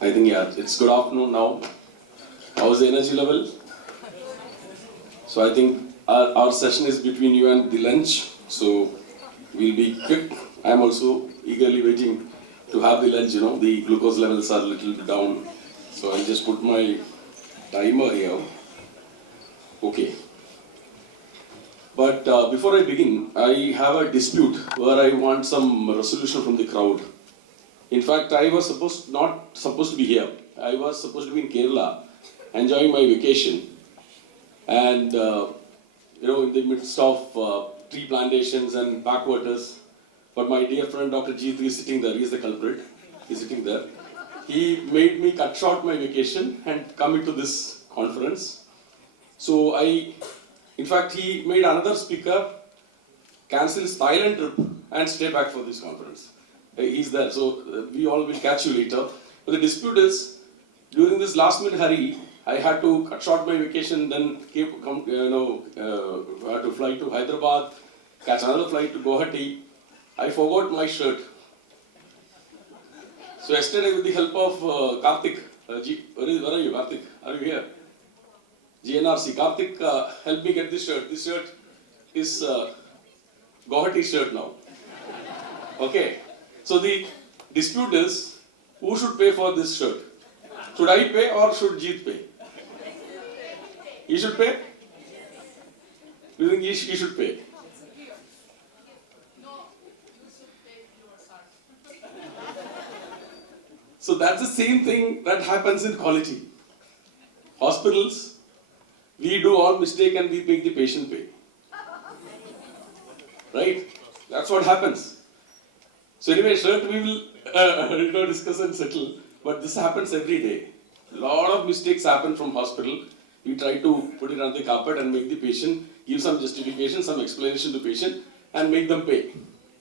I think, yeah, it's good afternoon now. How's the energy level? So I think our session is between you and the lunch. So we'll be quick. I'm also eagerly waiting to have the lunch, the glucose levels are a little bit down. So I'll just put my timer here. Okay. But before I begin, I have a dispute where I want some resolution from the crowd. In fact, I was not supposed to be here. I was supposed to be in Kerala, enjoying my vacation. And, in the midst of tree plantations and backwaters. But my dear friend Dr. Jeet is sitting there. He is the culprit. He's sitting there. He made me cut short my vacation and come into this conference. So in fact, he made another speaker cancel his Thailand trip and stay back for this conference. He's there, so we all will catch you later. But the dispute is, during this last minute hurry, I had to cut short my vacation, then I had to fly to Hyderabad, catch another flight to Guwahati. I forgot my shirt. So yesterday, with the help of Karthik, where are you, Karthik? Are you here? GNRC. Karthik helped me get this shirt. This shirt is Guwahati shirt now. Okay. So the dispute is, who should pay for this shirt? Should I pay or should Jeet pay? He should pay? You think he should pay? No, you should pay yourself. So that's the same thing that happens in quality. Hospitals, we do all mistake and we make the patient pay. Right? That's what happens. So anyway, shirt we will discuss and settle, but this happens every day. A lot of mistakes happen from hospital. We try to put it on the carpet and make the patient give some justification, some explanation to patient and make them pay.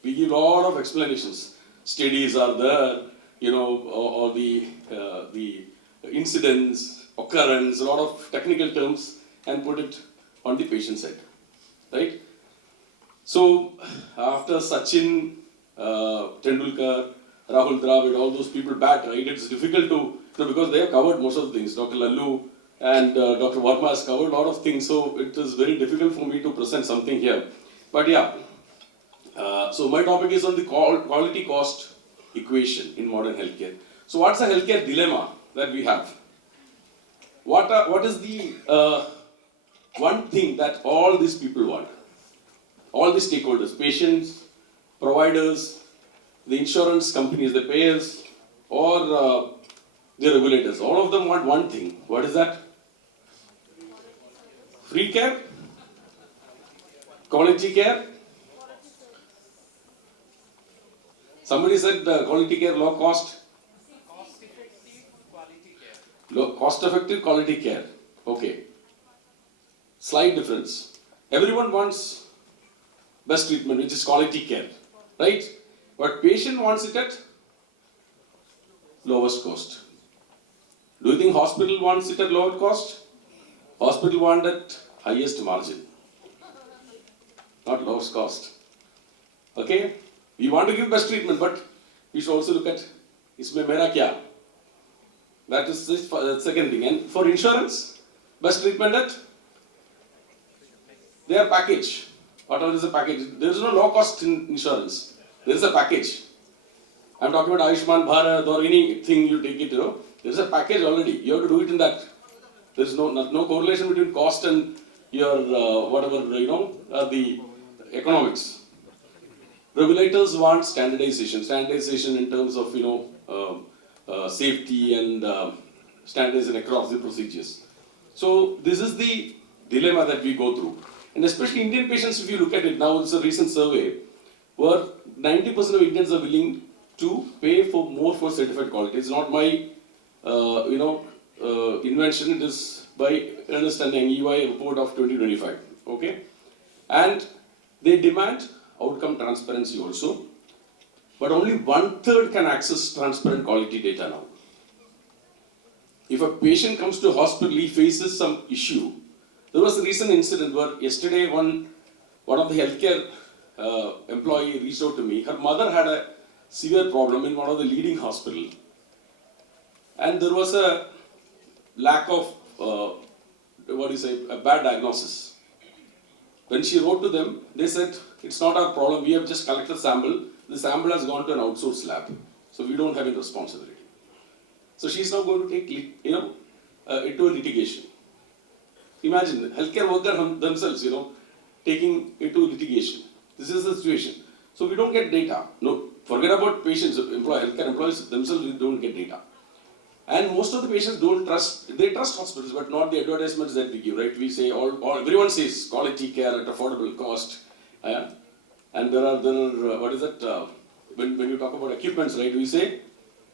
We give a lot of explanations. Studies are there, or the incidents, occurrence, a lot of technical terms and put it on the patient side, right? So after Sachin, Tendulkar, Rahul Dravid, all those people bat, right? It's difficult to, because they have covered most of the things. Dr. Lallu and Dr. Verma has covered a lot of things, so it is very difficult for me to present something here. But yeah, so my topic is on the quality cost equation in modern healthcare. So what's the healthcare dilemma that we have? What is the one thing that all these people want? All the stakeholders, patients, providers, the insurance companies, the payers, or the regulators, all of them want one thing. What is that? Free care? Quality care? Somebody said quality care, low cost? Cost-effective quality care. Low cost-effective quality care. Okay. Slight difference. Everyone wants best treatment, which is quality care, right? But patient wants it at lowest cost. Do you think hospital wants it at lower cost? Hospital wants at highest margin, not lowest cost. Okay? We want to give best treatment, but we should also look at isme mera kya? That is the second thing. And for insurance, best treatment at their package. Whatever is the package. There is no low cost in insurance. There is a package. I'm talking about Ayushman Bharat or anything you take it, There is a package already. You have to do it in that. There is no correlation between cost and your the economics. Regulators want standardization. Standardization in terms of safety and standardization across the procedures. So this is the dilemma that we go through. And especially Indian patients, if you look at it now, it's a recent survey where 90% of Indians are willing to pay for more for certified quality. It's not my, invention. It is by Ernst & Young EY report of 2025. Okay, and they demand outcome transparency also, but only 1/3 can access transparent quality data now. If a patient comes to hospital, he faces some issue. There was a recent incident where yesterday one of the healthcare employee reached out to me. Her mother had a severe problem in one of the leading hospital. and there was a lack of, a bad diagnosis. When she wrote to them, they said, it's not our problem, we have just collected sample, the sample has gone to an outsourced lab, so we don't have any responsibility. So she's now going to take, into a litigation. Imagine, healthcare workers themselves, taking into litigation. This is the situation. So we don't get data. No, forget about patients, healthcare employees themselves, we don't get data. And most of the patients don't trust, they trust hospitals, but not the advertisements that we give, right? We say, everyone says quality care at affordable cost. And there are what is that, when you talk about equipments, right, we say,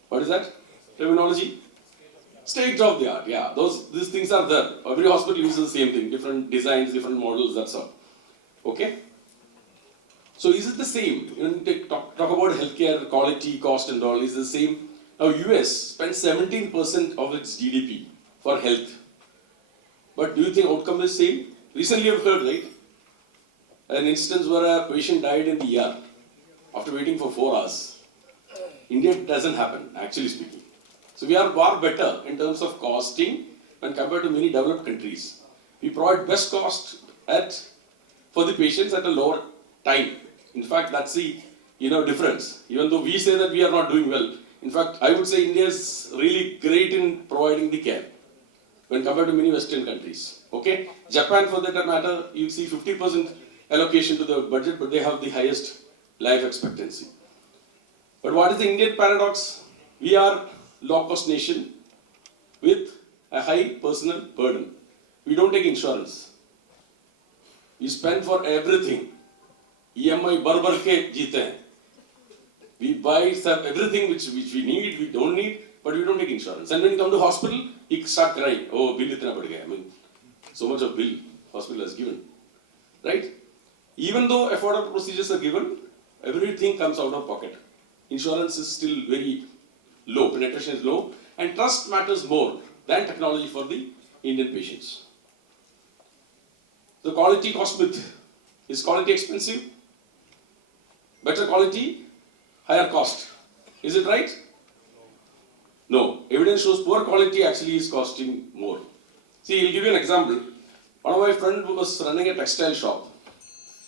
what is that? Terminology? State of the art, yeah. These things are there. Every hospital uses the same thing, different designs, different models, that's all. Okay? So is it the same? When you talk about healthcare, quality, cost and all, is it the same? Now US spends 17% of its GDP for health. But do you think outcome is same? Recently I've heard, right? An instance where a patient died in the ER after waiting for 4 hours. India it doesn't happen, actually speaking. So we are far better in terms of costing when compared to many developed countries. We provide best cost for the patients at a lower time. In fact, that's the difference. Even though we say that we are not doing well, in fact, I would say India is really great in providing the care when compared to many Western countries. Okay, Japan, for that matter, you see 50% allocation to the budget, but they have the highest life expectancy. But what is the Indian paradox? We are low-cost nation with a high personal burden. We don't take insurance. We spend for everything. EMI bar ke jeete hain. We buy everything which we need, we don't need, but we don't take insurance. And when you come to hospital, you start crying. Oh, bill itna bad gaya. I mean, so much of bill hospital has given. Right? Even though affordable procedures are given, everything comes out of pocket. Insurance is still very low, penetration is low, and trust matters more than technology for the Indian patients. The quality cost myth. Is quality expensive? Better quality, higher cost. Is it right? No. Evidence shows poor quality actually is costing more. See, I'll give you an example. One of my friends was running a textile shop.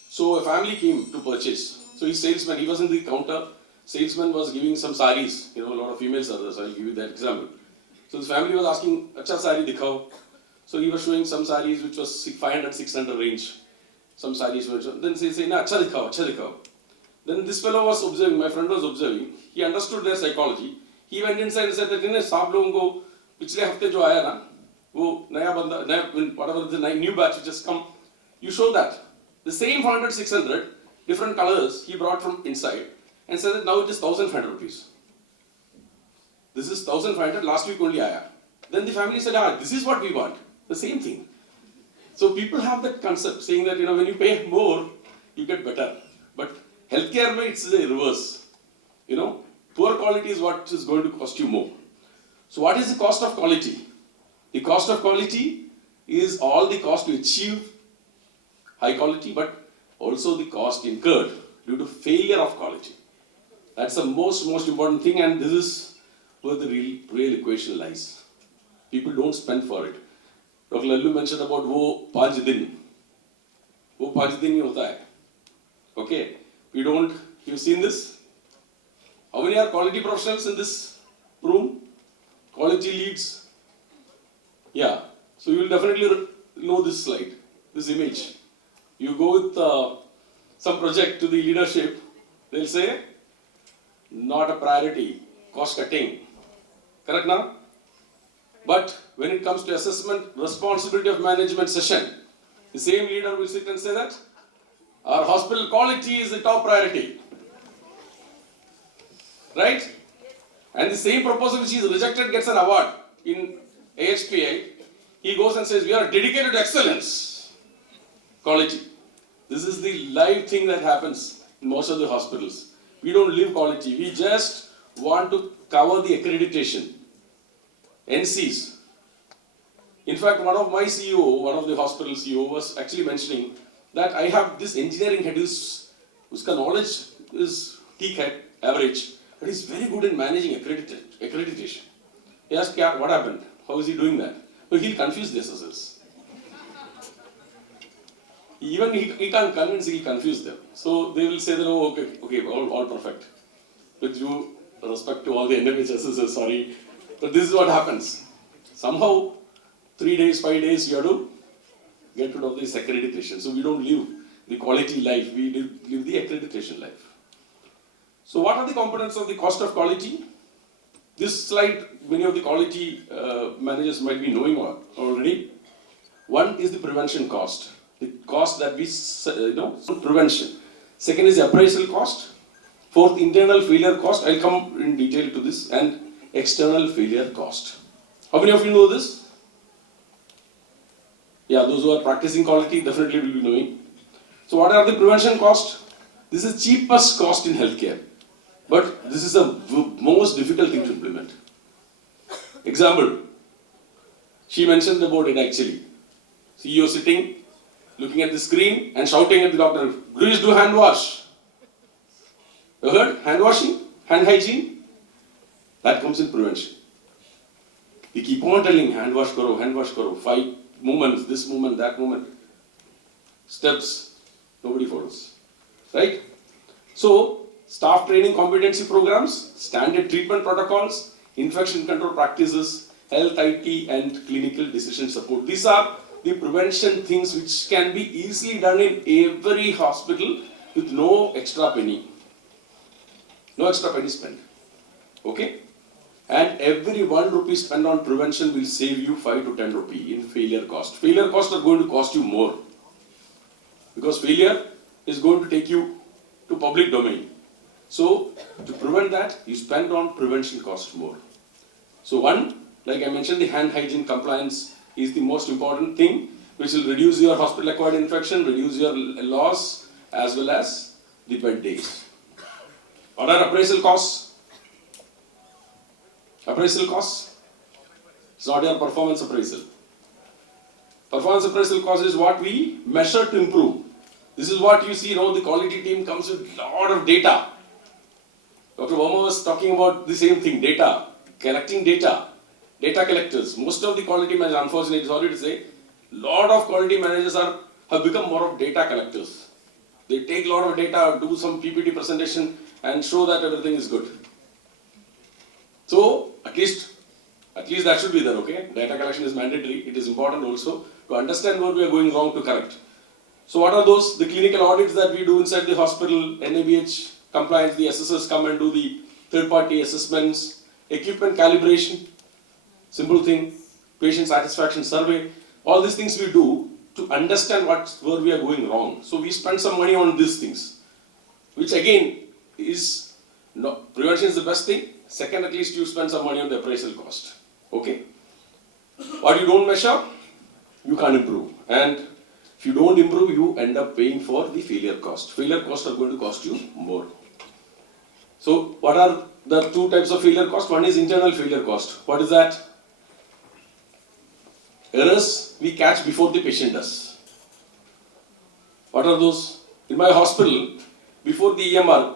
So a family came to purchase. So his salesman, he was in the counter. Salesman was giving some saris. A lot of females are there, so I'll give you that example. So the family was asking, "Acha sari dikhao." So he was showing some saris which was 500, 600 range. Some saris were shown. Then he said, "Na, acha dikhao, acha dikhao." Then this fellow was observing, my friend was observing. He understood their psychology. He went inside and said that, "Saab logon ko पिछले हफ्ते जो आया ना, वो नया बंदा, whatever the new batch which has come, you show that. The same 400, 600, different colors he brought from inside and said that now it is 1,500 rupees. This is 1,500, last week only aaya." Then the family said, "This is what we want." The same thing. So people have that concept saying that, when you pay more, you get better. But healthcare, it's the reverse. Poor quality is what is going to cost you more. So what is the cost of quality? The cost of quality is all the cost to achieve high quality, but also the cost incurred due to failure of quality. That's the most important thing, and this is where the real equation lies. People don't spend for it. Dr. Lallu mentioned about wo 5 din. Wo 5 din hi hota hai. Okay, you've seen this? How many are quality professionals in this room? Quality leads? Yeah, so you will definitely know this slide, this image. You go with some project to the leadership, they'll say, not a priority, cost cutting. Correct now? But when it comes to assessment, responsibility of management session, the same leader will sit and say that our hospital quality is the top priority. Right? And the same proposal which is rejected gets an award in AHPI. He goes and says, "We are dedicated to excellence." Quality. This is the live thing that happens in most of the hospitals. We don't live quality. We just want to cover the accreditation. NCs. In fact, one of my CEO, one of the hospital CEO was actually mentioning that I have this engineering head whose knowledge is peak average, but he's very good in managing accreditation. He asked, "Kya, what happened? How is he doing that?" So he'll confuse the SSS. Even he can't convince, he'll confuse them. So they will say that, oh, okay, all perfect. With due respect to all the NMHSs, sorry. But this is what happens. Somehow, 3 days, 5 days, you have to get rid of this accreditation. So we don't live the quality life, we live the accreditation life. So what are the components of the cost of quality? This slide, many of the quality managers might be knowing already. One is the prevention cost. The cost that we, prevention. Second is the appraisal cost. Fourth, internal failure cost. I'll come in detail to this. And external failure cost. How many of you know this? Yeah, those who are practicing quality definitely will be knowing. So what are the prevention cost? This is cheapest cost in healthcare. But this is the most difficult thing to implement. Example. She mentioned about it actually. CEO sitting, looking at the screen and shouting at the doctor, "Please do hand wash." You heard? Hand washing? Hand hygiene? That comes in prevention. We keep on telling hand wash karo, 5 movements, this movement, that movement. Steps, nobody follows. Right? So, staff training competency programs, standard treatment protocols, infection control practices, health IT and clinical decision support. These are the prevention things which can be easily done in every hospital with no extra penny. No extra penny spent. Okay? And every 1 rupee spent on prevention will save you 5 to 10 rupee in failure cost. Failure costs are going to cost you more. Because failure is going to take you to public domain. So, to prevent that, you spend on prevention cost more. So one, like I mentioned, the hand hygiene compliance is the most important thing, which will reduce your hospital-acquired infection, reduce your loss, as well as the bed days. What are appraisal costs? Appraisal costs? It's not your performance appraisal. Performance appraisal cost is what we measure to improve. This is what you see, the quality team comes with a lot of data. Dr. Verma was talking about the same thing, data, collecting data, data collectors. Most of the quality managers, unfortunately, sorry to say, a lot of quality managers have become more of data collectors. They take a lot of data, do some PPT presentation and show that everything is good. So, at least that should be there, okay? Data collection is mandatory. It is important also to understand where we are going wrong to correct. So what are those? The clinical audits that we do inside the hospital, NABH compliance, the SSS come and do the third-party assessments, equipment calibration, simple thing, patient satisfaction survey, all these things we do to understand where we are going wrong. So we spend some money on these things, which again is, prevention is the best thing. Second, at least you spend some money on the appraisal cost. Okay? What you don't measure, you can't improve. And if you don't improve, you end up paying for the failure cost. Failure costs are going to cost you more. So, what are the 2 types of failure cost? One is internal failure cost. What is that? Errors we catch before the patient does. What are those? In my hospital, before the EMR,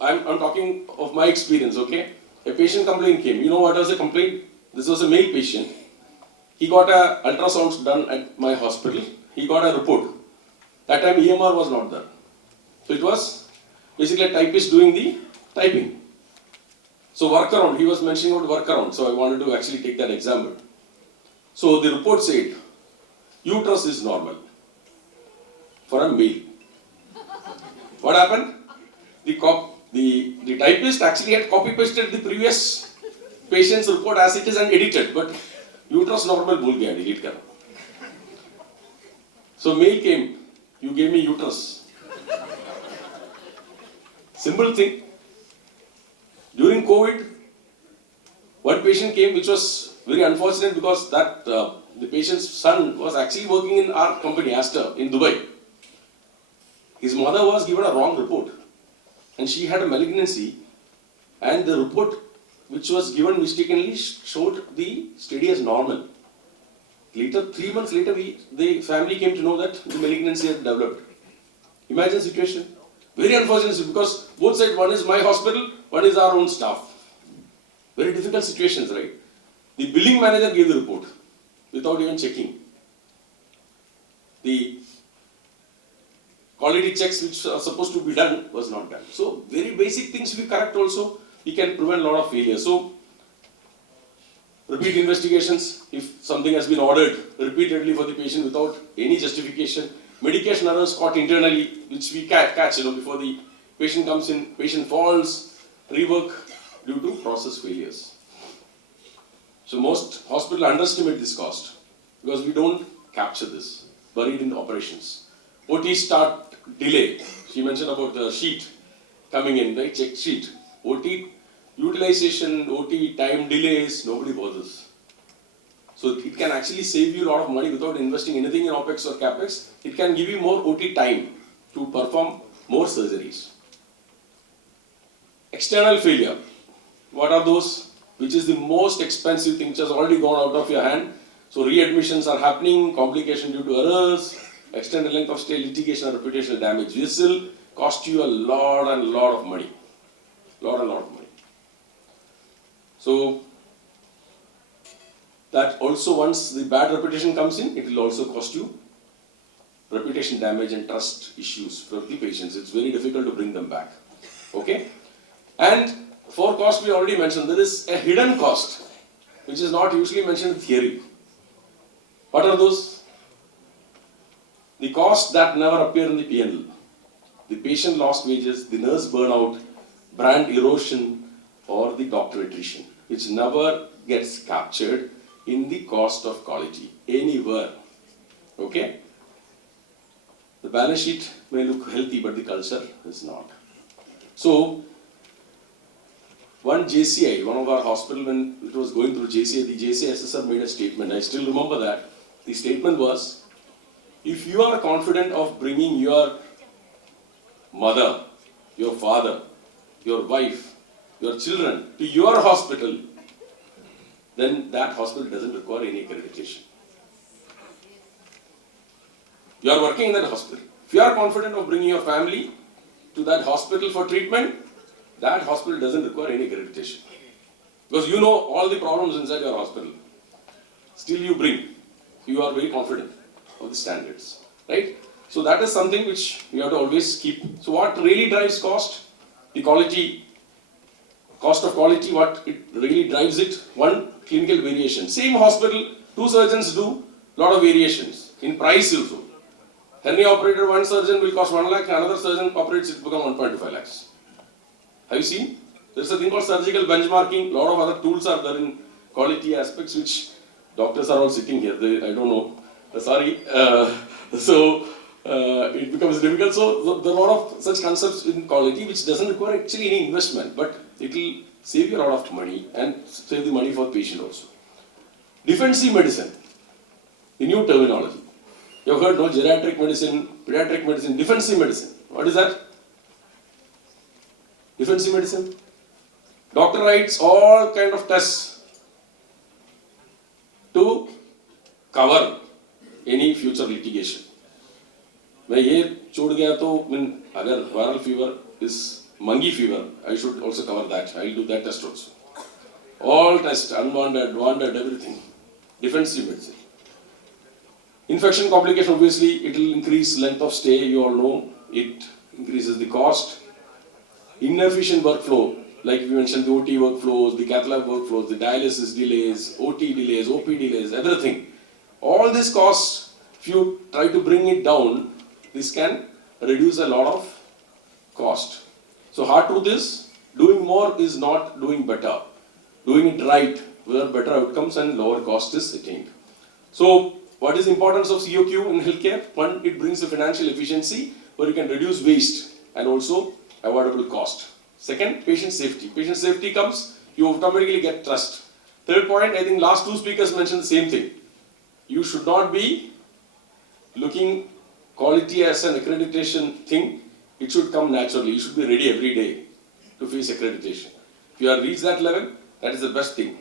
I'm talking of my experience, okay? A patient complaint came. You know what was the complaint? This was a male patient. He got a ultrasound done at my hospital. He got a report. That time EMR was not there. So it was basically a typist doing the typing. So workaround, he was mentioning about workaround. So I wanted to actually take that example. So the report said, uterus is normal for a male. What happened? The typist actually had copy-pasted the previous patient's report as it is and edited, but uterus normal bhul gaya, delete kar. So mail came, you gave me uterus. Simple thing. During COVID, one patient came which was very unfortunate because that the patient's son was actually working in our company, Aster, in Dubai. His mother was given a wrong report and she had a malignancy, and the report which was given mistakenly showed the study as normal. Later, 3 months later, the family came to know that the malignancy had developed. Imagine the situation. Very unfortunate because both sides, one is my hospital, one is our own staff. Very difficult situations, right? The billing manager gave the report without even checking. The quality checks which are supposed to be done was not done. So very basic things we correct also, we can prevent a lot of failure. So repeat investigations, if something has been ordered repeatedly for the patient without any justification, medication errors caught internally, which we catch, before the patient comes in, patient falls, rework due to process failures. So most hospitals underestimate this cost because we don't capture this, buried in the operations. OT start delay. She mentioned about the sheet coming in, right? Check sheet. OT utilization, OT time delays, nobody bothers. So it can actually save you a lot of money without investing anything in OPEX or CAPEX. It can give you more OT time to perform more surgeries. External failure. What are those? Which is the most expensive thing which has already gone out of your hand. So readmissions are happening, complication due to errors, extended length of stay, litigation, or reputational damage. This will cost you a lot of money. Lot of money. So that also, once the bad reputation comes in, it will also cost you reputation damage and trust issues from the patients. It's very difficult to bring them back. Okay? And for cost we already mentioned, there is a hidden cost which is not usually mentioned in theory. What are those? The costs that never appear in the P&L. The patient lost wages, the nurse burnout, brand erosion, or the doctor attrition, which never gets captured in the cost of quality anywhere. Okay? The balance sheet may look healthy, but the culture is not. So, one JCI, one of our hospital, when it was going through JCI, the JCI assessor made a statement. I still remember that. The statement was, if you are confident of bringing your mother, your father, your wife, your children to your hospital, then that hospital doesn't require any accreditation. You are working in that hospital. If you are confident of bringing your family to that hospital for treatment, that hospital doesn't require any accreditation. Because you know all the problems inside your hospital. Still you bring. You are very confident of the standards. Right? So that is something which you have to always keep. So what really drives cost? The quality, cost of quality, what it really drives it? One, clinical variation. Same hospital, two surgeons do lot of variations in price also. Hernia operator, one surgeon will cost 1 lakh, another surgeon operates it become 1.5 lakhs. Have you seen? There is a thing called surgical benchmarking. Lot of other tools are there in quality aspects which doctors are all sitting here. I don't know. Sorry. It becomes difficult. So there are a lot of such concepts in quality which doesn't require actually any investment, but it will save you a lot of money and save the money for the patient also. Defensive medicine, the new terminology. You have heard, no? Geriatric medicine, pediatric medicine, defensive medicine. What is that? Defensive medicine. Doctor writes all kind of tests to cover any future litigation. मैं ये छोड़ गया तो अगर viral fever is monkey fever, I should also cover that. I will do that test also. All tests, unwanted, wanted, everything. Defensive medicine. Infection complication, obviously, it will increase length of stay. You all know it increases the cost. Inefficient workflow, like we mentioned, the OT workflows, the cath lab workflows, the dialysis delays, OT delays, OP delays, everything. All this costs, if you try to bring it down, this can reduce a lot of cost. So hard truth is, doing more is not doing better. Doing it right, where better outcomes and lower cost is attained. So what is the importance of COQ in healthcare? One, it brings a financial efficiency where you can reduce waste and also avoidable cost. Second, patient safety. Patient safety comes, you automatically get trust. Third point, I think last two speakers mentioned the same thing. You should not be looking quality as an accreditation thing. It should come naturally. You should be ready every day to face accreditation. If you have reached that level, that is the best thing.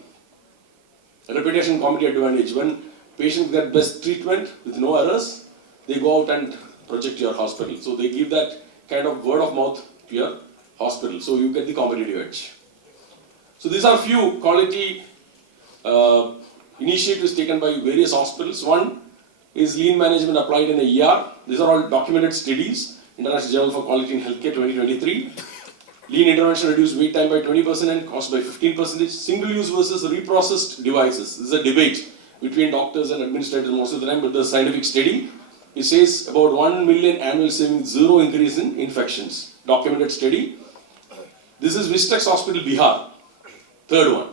Reputation comedy advantage. When patients get best treatment with no errors, they go out and project your hospital. So they give that kind of word of mouth to your hospital. So you get the competitive edge. So these are few quality initiatives taken by various hospitals. One is lean management applied in the ER. These are all documented studies. International Journal for Quality in Healthcare 2023. Lean intervention reduced wait time by 20% and cost by 15%. Single-use versus reprocessed devices. This is a debate between doctors and administrators most of the time, but the scientific study, it says about 1 million annual savings, zero increase in infections. Documented study. This is Vistex Hospital, Bihar. Third one.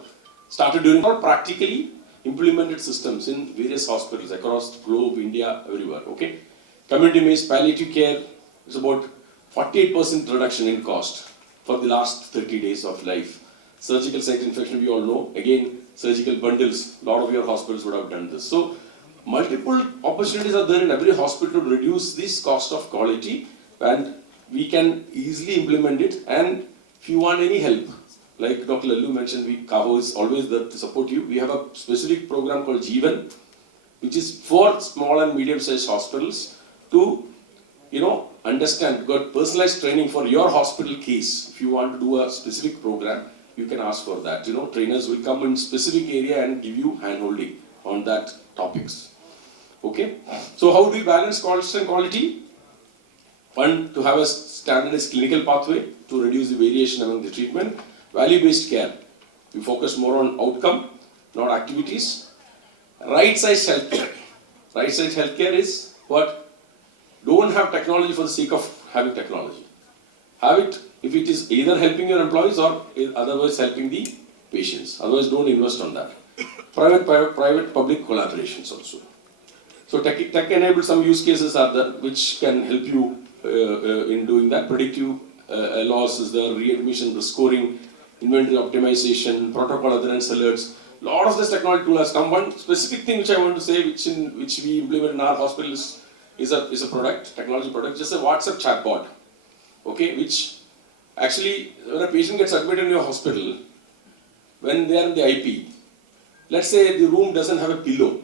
Started doing all practically implemented systems in various hospitals across the globe, India, everywhere. Okay. Community-based palliative care is about 48% reduction in cost for the last 30 days of life. Surgical site infection, we all know. Again, surgical bundles, a lot of your hospitals would have done this. So, multiple opportunities are there in every hospital to reduce this cost of quality, and we can easily implement it. And if you want any help, like Dr. Lallu mentioned, CAHO is always there to support you. We have a specific program called Jeevan, which is for small and medium-sized hospitals to, understand, got personalized training for your hospital case. If you want to do a specific program, you can ask for that. Trainers will come in specific area and give you hand-holding on that topics. Okay? So how do we balance cost and quality? One, to have a standardized clinical pathway to reduce the variation among the treatment. Value-based care. We focus more on outcome, not activities. Right-sized healthcare. Right-sized healthcare is what? Don't have technology for the sake of having technology. Have it if it is either helping your employees or otherwise helping the patients. Otherwise, don't invest on that. Private-public collaborations also. So tech-enabled some use cases are there which can help you in doing that. Predictive loss is there, readmission, risk scoring, inventory optimization, protocol adherence alerts. A lot of this technology tool has come. One specific thing which I want to say, which we implement in our hospital is a product, technology product, just a WhatsApp chatbot. Okay, which actually when a patient gets admitted in your hospital, when they are in the IP, let's say the room doesn't have a pillow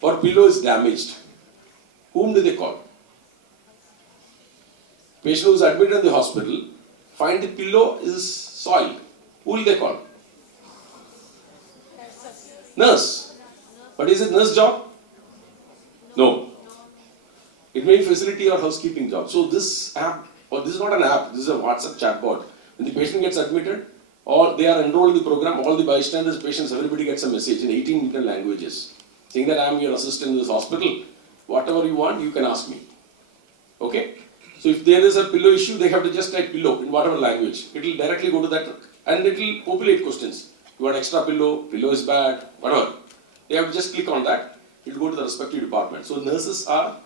or pillow is damaged, whom do they call? Patient who is admitted in the hospital, find the pillow is soiled. Who will they call? Nurse. But is it nurse job? No. It may be facility or housekeeping job. So this app, or this is not an app, this is a WhatsApp chatbot. When the patient gets admitted, or they are enrolled in the program, all the bystanders, patients, everybody gets a message in 18 different languages saying that I am your assistant in this hospital. Whatever you want, you can ask me. Okay? So if there is a pillow issue, they have to just type pillow in whatever language. It will directly go to that and it will populate questions. You want extra pillow, pillow is bad, whatever. They have to just click on that. It will go to the respective department. So nurses are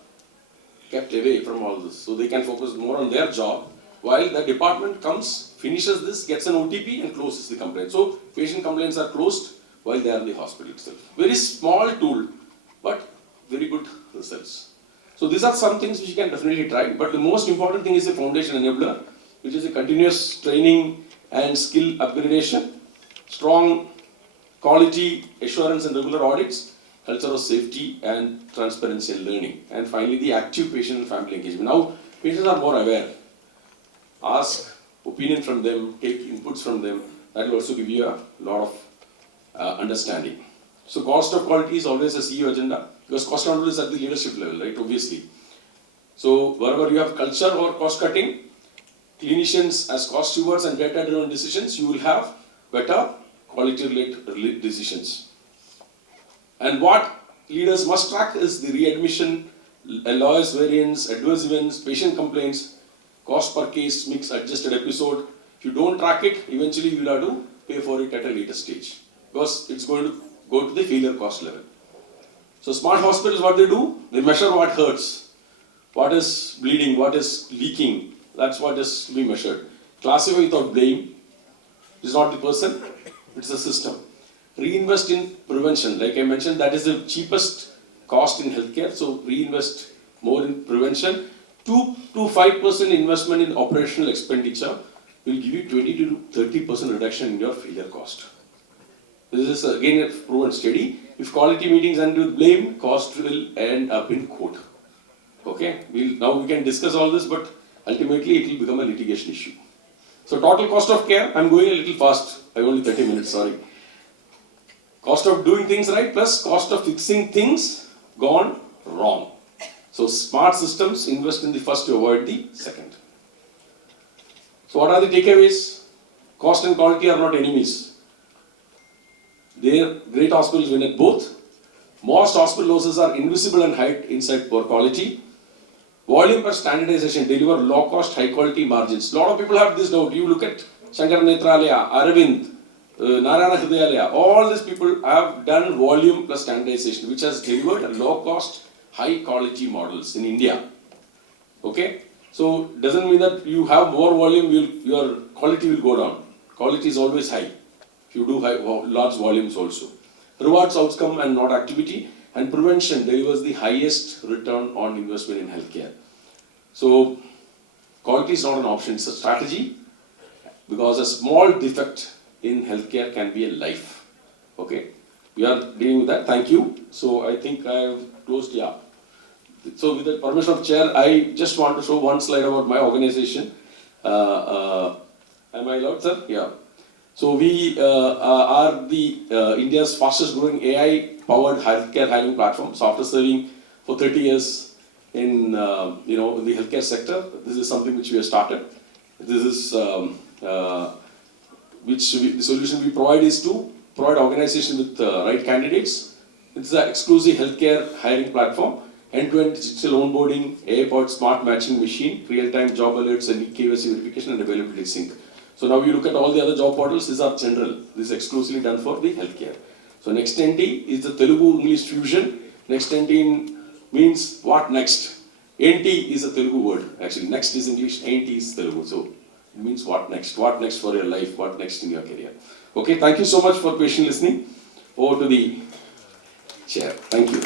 kept away from all this. So they can focus more on their job while the department comes, finishes this, gets an OTP and closes the complaint. So patient complaints are closed while they are in the hospital itself. Very small tool, but very good results. So these are some things which you can definitely try, but the most important thing is the foundation enabler, which is a continuous training and skill upgradation, strong quality assurance and regular audits, culture of safety and transparency and learning, and finally the active patient and family engagement. Now patients are more aware. Ask opinion from them, take inputs from them. That will also give you a lot of understanding. So cost of quality is always a CEO agenda, because cost control is at the leadership level, right? Obviously. So wherever you have culture or cost cutting, clinicians as cost stewards and data-driven decisions, you will have better quality-related decisions. And what leaders must track is the readmission, LOS variance, adverse events, patient complaints, cost per case, mix, adjusted episode. If you don't track it, eventually you will have to pay for it at a later stage, because it's going to go to the failure cost level. So smart hospitals, what they do? They measure what hurts, what is bleeding, what is leaking. That's what is to be measured. Classify without blame. It's not the person, it's the system. Reinvest in prevention. Like I mentioned, that is the cheapest cost in healthcare. So reinvest more in prevention. 2 to 5% investment in operational expenditure will give you 20 to 30% reduction in your failure cost. This is again a proven study. If quality meetings end with blame, cost will end up in court. Okay, now we can discuss all this, but ultimately it will become a litigation issue. So total cost of care, I'm going a little fast. I have only 30 minutes, sorry. Cost of doing things right plus cost of fixing things gone wrong. So smart systems invest in the first to avoid the second. So what are the takeaways? Cost and quality are not enemies. Great hospitals win at both. Most hospital losses are invisible and hide inside poor quality. Volume per standardization deliver low cost, high quality margins. A lot of people have this doubt. You look at Shankara Netralaya, Aravind, Narayana Hridayalaya, all these people have done volume plus standardization, which has delivered low cost, high quality models in India. Okay? So, doesn't mean that you have more volume, your quality will go down. Quality is always high if you do large volumes also. Rewards outcome and not activity, and prevention delivers the highest return on investment in healthcare. So, quality is not an option, it's a strategy, because a small defect in healthcare can be a life. Okay? We are dealing with that. Thank you. So, I think I have closed, yeah. So, with the permission of chair, I just want to show one slide about my organization. Am I allowed, sir? Yeah. So, we are the India's fastest growing AI-powered healthcare hiring platform. So, after serving for 30 years in the healthcare sector, this is something which we have started. This is the solution we provide is to provide organization with right candidates. It's an exclusive healthcare hiring platform. End-to-end digital onboarding, AI-powered smart matching machine, real-time job alerts and KYC verification and availability sync. So now you look at all the other job portals, these are general. This is exclusively done for the healthcare. So Nextenti is the Telugu English fusion. Nextenti means what next? NT is a Telugu word. Actually, next is English, NT is Telugu. So it means what next? What next for your life? What next in your career? Okay, thank you so much for patient listening. Over to the chair. Thank you.